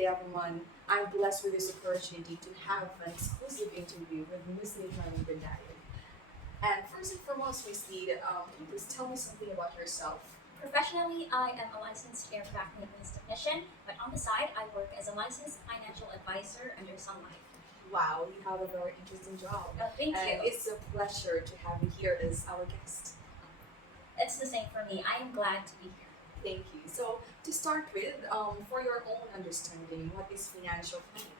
day, everyone. I'm blessed with this opportunity to have an exclusive interview with Miss Lee Bendayo. And first and foremost, Miss Lee, please tell me something about yourself. Professionally, I am a licensed aircraft maintenance technician, but on the side, I work as a licensed financial advisor under Sun Life. Wow, you have a very interesting job. Thank And you. it's a pleasure to have you here as our guest. It's the same for me. I am glad to be here. Thank you. So, to start with, for your own understanding, what is financial planning?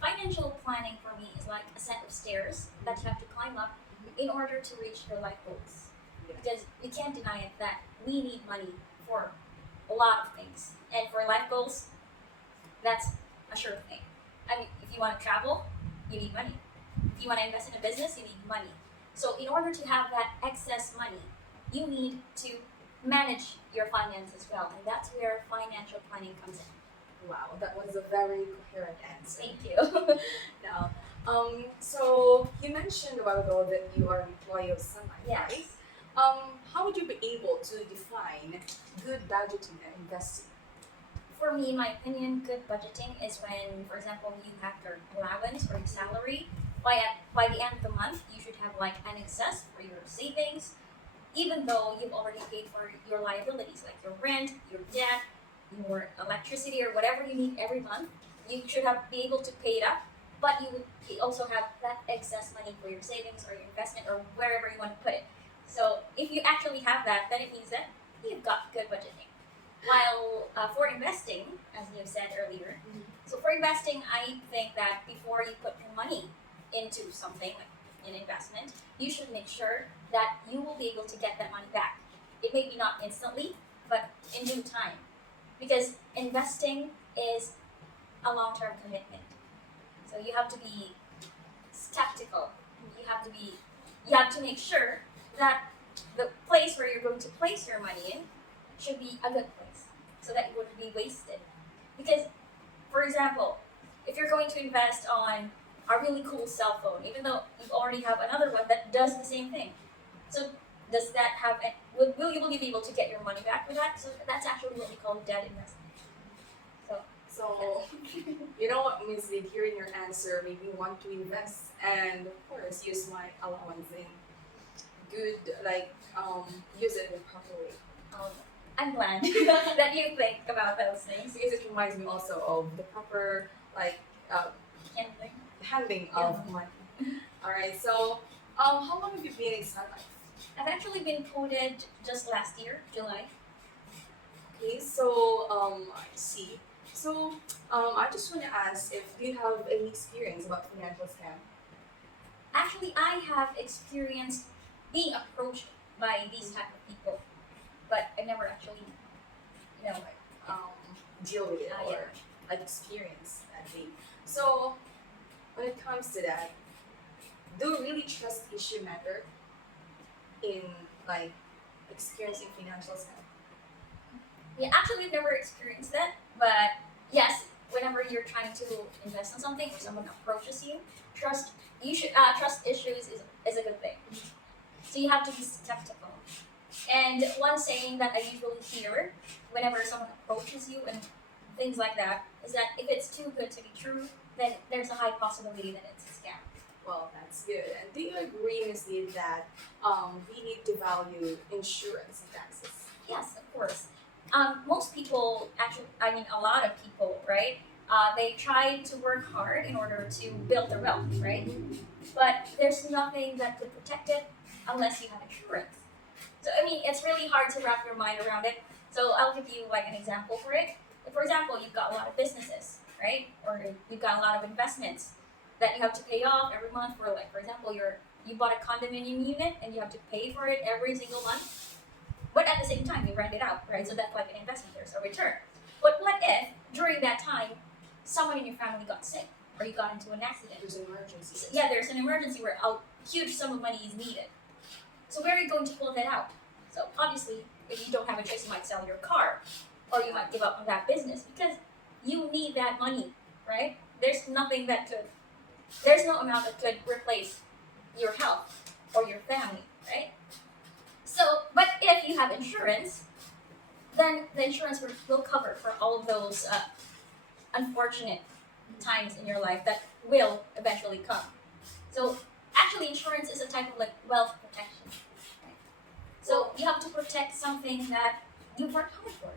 Financial planning for me is like a set of stairs that you have to climb up in order to reach your life goals. Yeah. Because we can't deny it that we need money for a lot of things. And for life goals, that's a sure thing. I mean, if you want to travel, you need money. If you want to invest in a business, you need money. So in order to have that excess money, you need to manage your finances as well. And that's where financial planning comes in. Wow, that was a very coherent answer. Thank you. Now, so you mentioned a while ago that you are an employee of Sun Life, Yes. right? How would you be able to define good budgeting and investing? For me, in my opinion, good budgeting is when, for example, you have your allowance or your salary. By the end of the month, you should have like an excess for your savings, even though you've already paid for your liabilities like your rent, your debt, your electricity, or whatever you need every month. You should be able to pay it up, but you would also have that excess money for your savings or your investment or wherever you want to put it. So if you actually have that, then it means that you've got good budgeting. While for investing, as you said earlier, so for investing, I think that before you put your money into something like an investment, you should make sure that you will be able to get that money back. It may be not instantly, but in due time. Because investing is a long-term commitment. So you have to be skeptical. You have to make sure that the place where you're going to place your money in should be a good place so that it wouldn't be wasted. Because, for example, if you're going to invest on a really cool cell phone, even though you already have another one that does the same thing, so does that have? Will you be able to get your money back for that? So that's actually what we call debt investment. So, you know what, Ms. Lee, hearing your answer made me want to invest and, of course, use my allowance in good, use it in a proper way. I'm glad that you think about those things. Because it reminds me also of the proper, Handling. handling of money. All right, so how long have you been in Sun Life? I've actually been quoted just last year, July. Okay, so I see. So I just want to ask if you have any experience about financial scam. Actually, I have experienced being approached by these type of people, but I never actually, Deal with it or yeah. experience that thing. So when it comes to that, do really trust issue matter in experiencing financial scam? Yeah, actually, I've never experienced that, but yes, whenever you're trying to invest in something or someone approaches you, trust issues is a good thing. So you have to be skeptical. And one saying that I usually hear whenever someone approaches you and things like that is that if it's too good to be true, then there's a high possibility that it's a scam. Well, that's good. And do you agree, Ms. Lee, that we need to value insurance and taxes? Yes, of course. Most people, actually, I mean, a lot of people, right? They try to work hard in order to build their wealth, right? But there's nothing that could protect it unless you have insurance. So, I mean, it's really hard to wrap your mind around it. So, I'll give you like an example for it. For example, you've got a lot of businesses, right? Or you've got a lot of investments that you have to pay off every month. For example, you bought a condominium unit and you have to pay for it every single month. But at the same time, you rent it out, right? So that's like an investment. There's a return. But what if during that time, someone in your family got sick or you got into an accident? There's an emergency. Yeah, there's an emergency where a huge sum of money is needed. So where are you going to pull that out? So obviously, if you don't have a choice, you might sell your car or you might give up on that business because you need that money, right? There's no amount that could replace your health or your family, right? So, but if you have insurance, then the insurance will cover for all of those unfortunate times in your life that will eventually come. So actually, insurance is a type of like wealth protection. Right? So you have to protect something that you've worked hard for.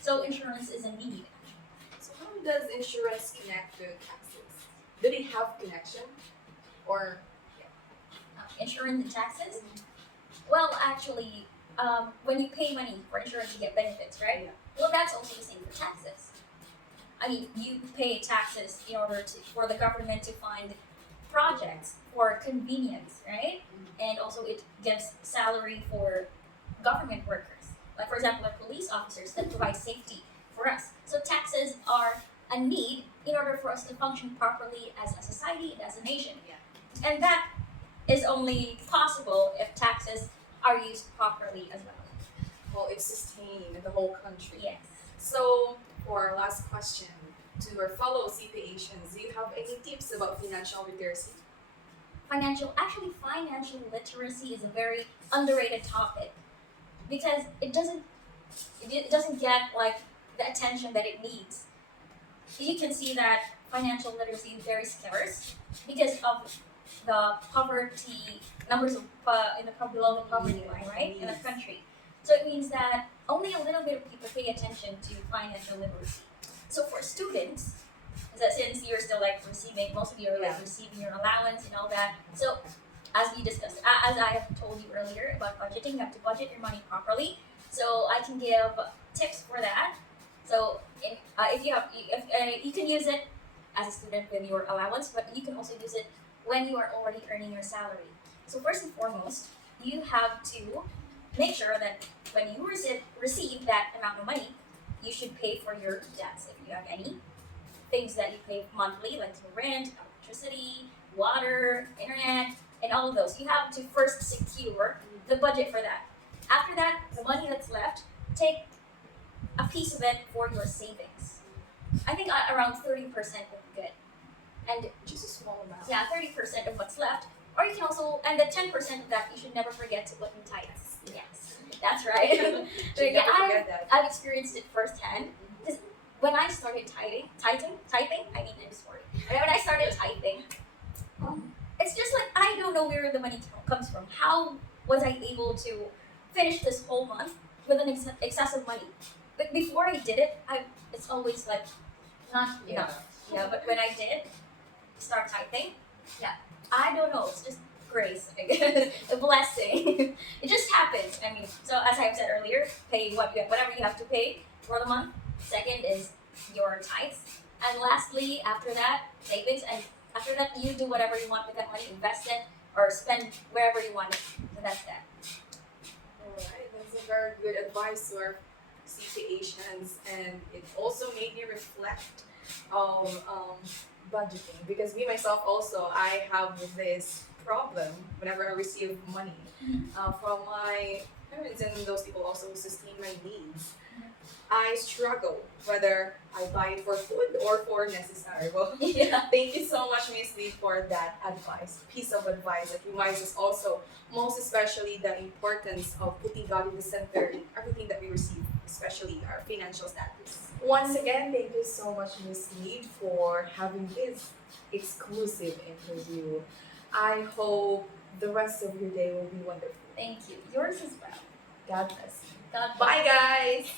So insurance is a need. So how does insurance connect to taxes? Do they have connection? Or Insurance and taxes. Well, actually, when you pay money for insurance, you get benefits, right? Yeah. Well, that's also the same for taxes. I mean, you pay taxes in order for the government to fund projects for convenience, right? And also, it gives salary for government workers. Like, for example, like police officers that provide safety for us. So, taxes are a need in order for us to function properly as a society and as a nation. Yeah. And that is only possible if taxes are used properly as well. well, it's sustained in the whole country. Yes. So for our last question to our fellow CPAsians, do you have any tips about financial literacy? Financial literacy is a very underrated topic because it doesn't get like the attention that it needs. You can see that financial literacy is very scarce because of the poverty numbers in the below the poverty line, right, in the country. So it means that only a little bit of people pay attention to financial literacy. So for students, that since you're still like receiving, most of you are like Yeah. receiving your allowance and all that. So as we discussed, as I have told you earlier about budgeting, you have to budget your money properly. So I can give tips for that. So if you have, if you can use it as a student with your allowance, but you can also use it when you are already earning your salary. So first and foremost, you have to make sure that when you receive that amount of money, you should pay for your debts if you have any. Things that you pay monthly, like your rent, electricity, water, internet, and all of those. You have to first secure the budget for that. After that, the money that's left, take a piece of it for your savings. I think around 30% would be good. And Just a small amount. yeah, 30% of what's left. Or you can also, and the 10% of that, you should never forget to put in tithes. Yes, that's right. So Should yeah, never forget that. I've experienced it firsthand. Because when I started typing, I mean, I'm sorry. When I started typing, it's just like, I don't know where the money comes from. How was I able to finish this whole month with an excessive money? But before I did it, it's always like, not enough. Yeah, but when I did start typing, yeah, I don't know, it's just grace, I guess, a blessing. It just happens. I mean, so as I've said earlier, pay whatever you have to pay for the month. Second is your tithes, and lastly, after that, savings, and after that, you do whatever you want with that money, invest it or spend wherever you want it. So that's that. Alright, that's a very good advice to our CPAsians, and it also made me reflect on budgeting, because me myself also, I have this problem whenever I receive money from my parents and those people also who sustain my needs. I struggle whether I buy it for food or for necessary. Well, Yeah. thank you so much, Miss Lee, for that piece of advice that reminds us also, most especially, the importance of putting God in the center in everything that we receive, especially our financial status. Once again, thank you so much, Miss Lee, for having this exclusive interview. I hope the rest of your day will be wonderful. Thank you. Yours as well. God bless you. God bless. Bye, guys!